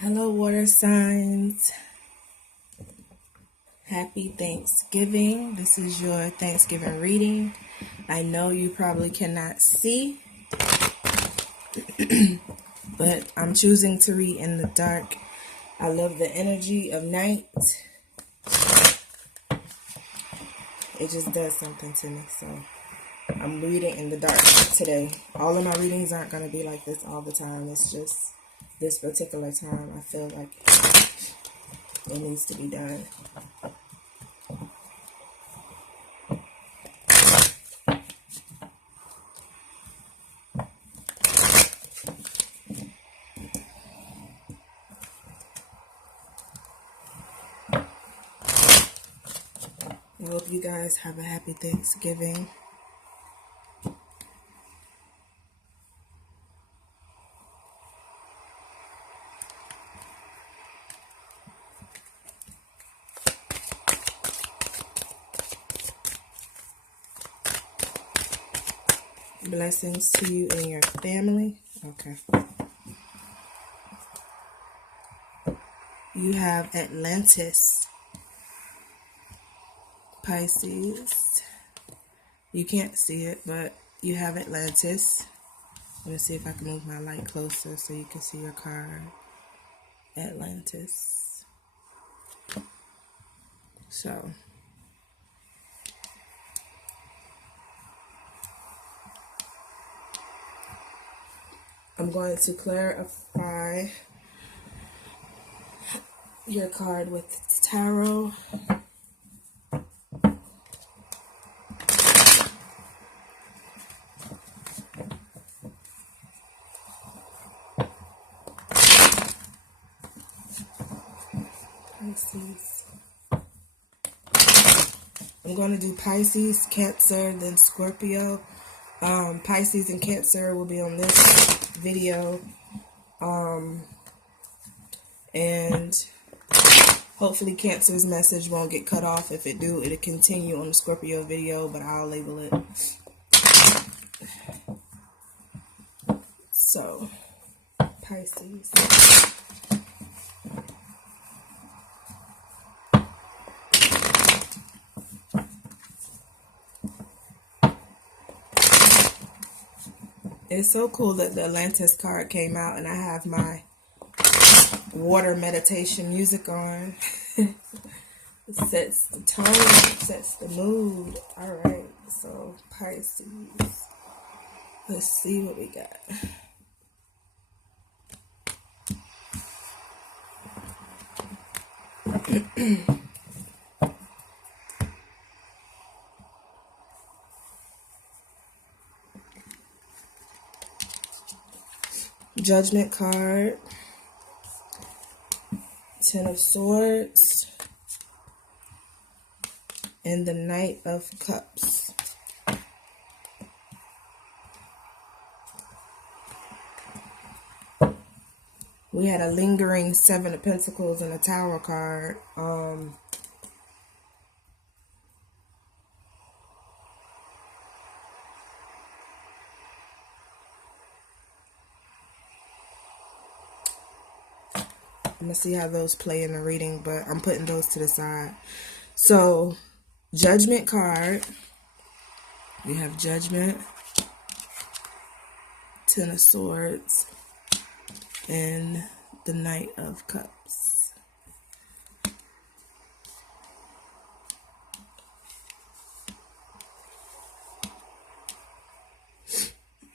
Hello, water signs. Happy Thanksgiving. This is your Thanksgiving reading. I know you probably cannot see, but I'm choosing to read in the dark. I love the energy of night. It just does something to me, so I'm reading in the dark today. All of my readings aren't going to be like this all the time. It's just this particular time I feel like it needs to be done. I hope you guys have a happy Thanksgiving. Blessings to you and your family. Okay. You have Atlantis, Pisces. You can't see it, but you have Atlantis. Let me see if I can move my light closer so you can see your card. Atlantis. So, I'm going to clarify your card with tarot. Pisces. I'm going to do Pisces, Cancer, then Scorpio. Pisces and Cancer will be on this video. And hopefully Cancer's message won't get cut off. If it do, it'll continue on the Scorpio video, but I'll label it. So, Pisces. It's so cool that the Atlantis card came out and I have my water meditation music on. It sets the tone, sets the mood. Alright, so Pisces. Let's see what we got. Judgment card, Ten of Swords, and the Knight of Cups. We had a lingering Seven of Pentacles and a Tower card. I'm going to see how those play in the reading, but I'm putting those to the side. So, Judgment card. We have Judgment, Ten of Swords, and the Knight of Cups.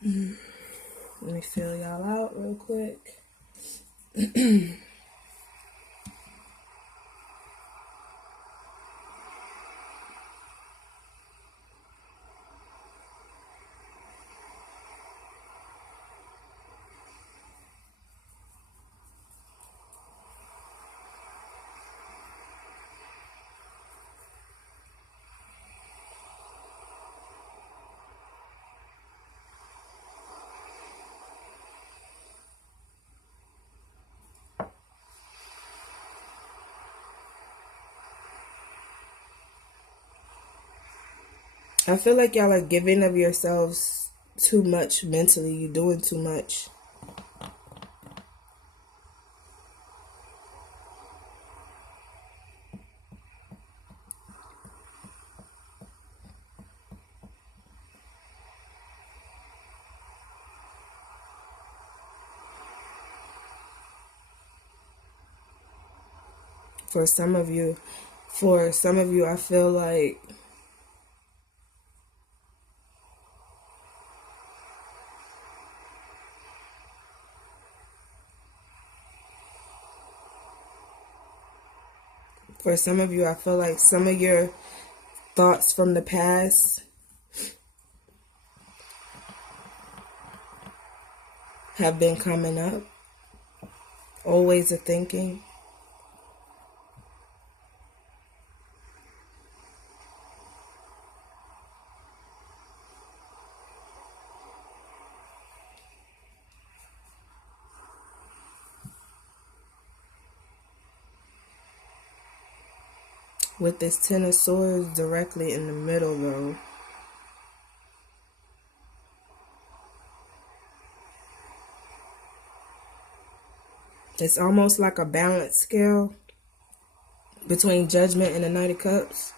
Let me fill y'all out real quick. I feel like y'all are giving of yourselves too much mentally. You're doing too much. For some of you, I feel like some of your thoughts from the past have been coming up. Old ways of thinking. With this Ten of Swords directly in the middle, though. It's almost like a balance scale between Judgment and the Knight of Cups.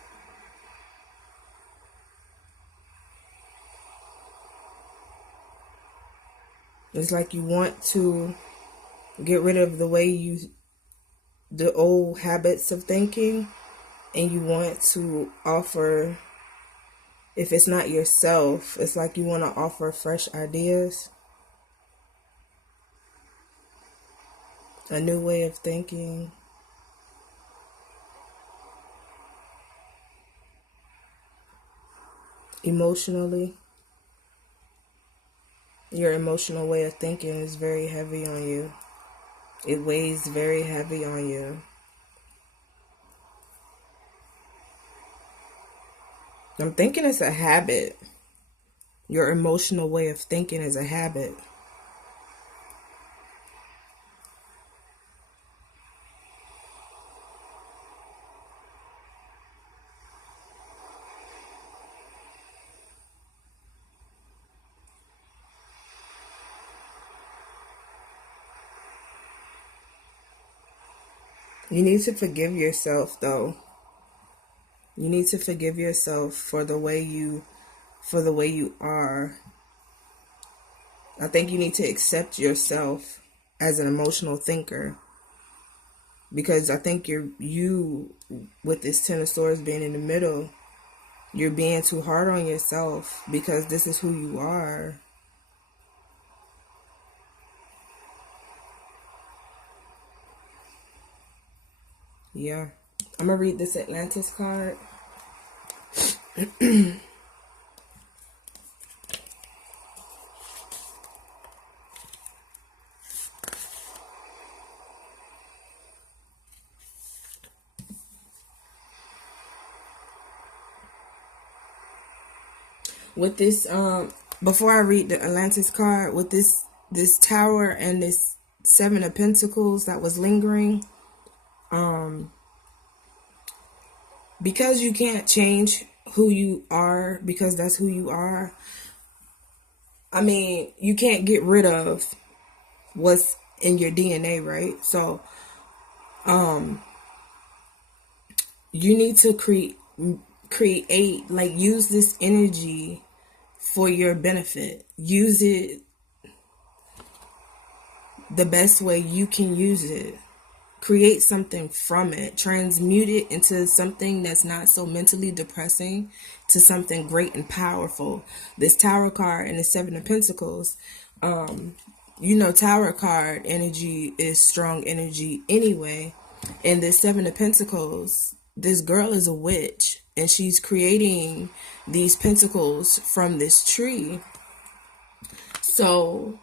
It's like you want to get rid of the old habits of thinking, and you want to offer, if it's not yourself, it's like you want to offer fresh ideas, a new way of thinking. Emotionally, your emotional way of thinking is very heavy on you. It weighs very heavy on you. I'm thinking it's a habit. Your emotional way of thinking is a habit. You need to forgive yourself, though. You need to forgive yourself for the way you are. I think you need to accept yourself as an emotional thinker, because I think you with this Ten of Swords being in the middle, you're being too hard on yourself, because this is who you are. Yeah. I'm going to read this Atlantis card. With this, before I read the Atlantis card, with this Tower and this Seven of Pentacles that was lingering, because you can't change who you are, because that's who you are. I mean, you can't get rid of what's in your DNA, right? So, you need to create, like, use this energy for your benefit. Use it the best way you can use it. Create something from it. Transmute it into something that's not so mentally depressing, to something great and powerful. This Tower card and the Seven of Pentacles, Tower card energy is strong energy anyway. And this Seven of Pentacles, this girl is a witch, and she's creating these pentacles from this tree. So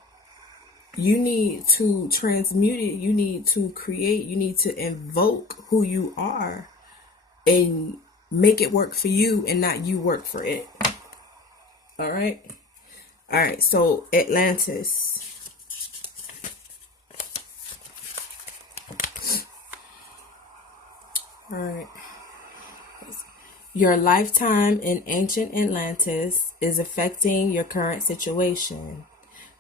you need to transmute it. You need to create. You need to invoke who you are and make it work for you, and not you work for it. All right. All right. So Atlantis. All right. Your lifetime in ancient Atlantis is affecting your current situation.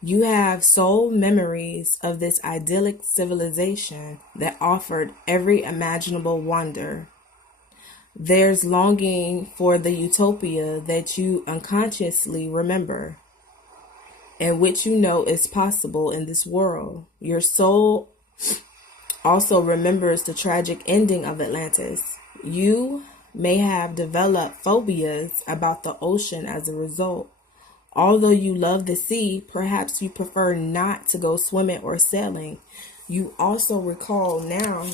You have soul memories of this idyllic civilization that offered every imaginable wonder. There's longing for the utopia that you unconsciously remember, and which you know is possible in this world. Your soul also remembers the tragic ending of Atlantis. You may have developed phobias about the ocean as a result. Although you love the sea, perhaps you prefer not to go swimming or sailing. You also recall now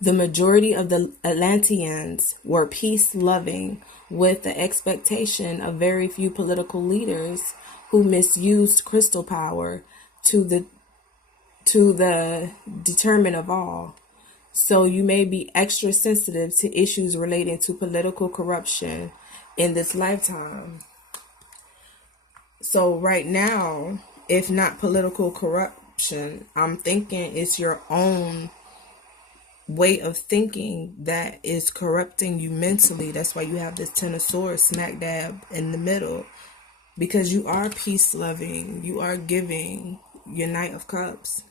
the majority of the Atlanteans were peace-loving, with the expectation of very few political leaders who misused crystal power to the determinant of all. So you may be extra sensitive to issues relating to political corruption in this lifetime. So right now, if not political corruption, I'm thinking it's your own way of thinking that is corrupting you mentally. That's why you have this Ten of Swords smack dab in the middle, because you are peace loving, you are giving, your Knight of Cups,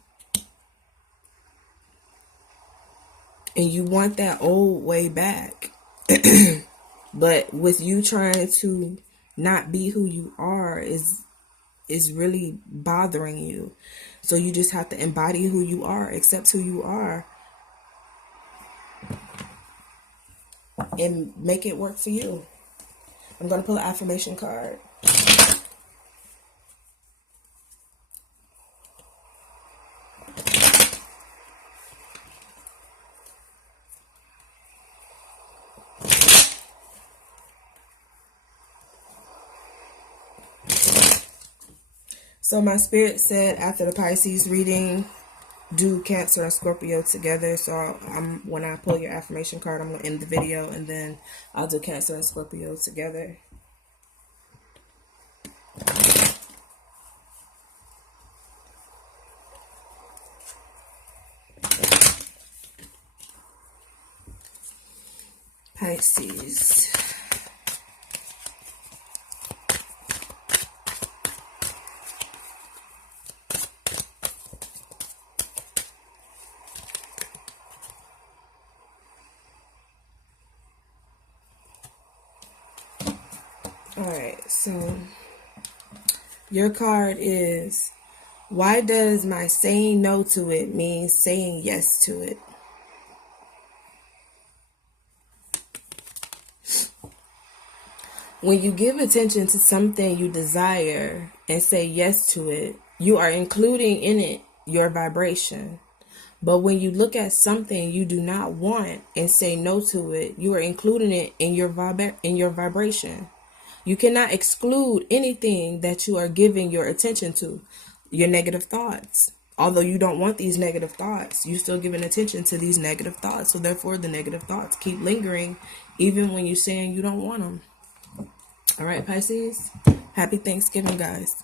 and you want that old way back. But with you trying to not be who you are is really bothering you. So you just have to embody who you are, accept who you are, and make it work for you. I'm going to pull an affirmation card. So my spirit said after the Pisces reading, do Cancer and Scorpio together. So when I pull your affirmation card, I'm going to end the video, and then I'll do Cancer and Scorpio together. Pisces. Alright, so your card is, why does my saying no to it mean saying yes to it? When you give attention to something you desire and say yes to it, you are including in it your vibration. But when you look at something you do not want and say no to it, you are including it in your vibration. You cannot exclude anything that you are giving your attention to. Your negative thoughts. Although you don't want these negative thoughts, you're still giving attention to these negative thoughts. So therefore, the negative thoughts keep lingering even when you're saying you don't want them. All right, Pisces. Happy Thanksgiving, guys.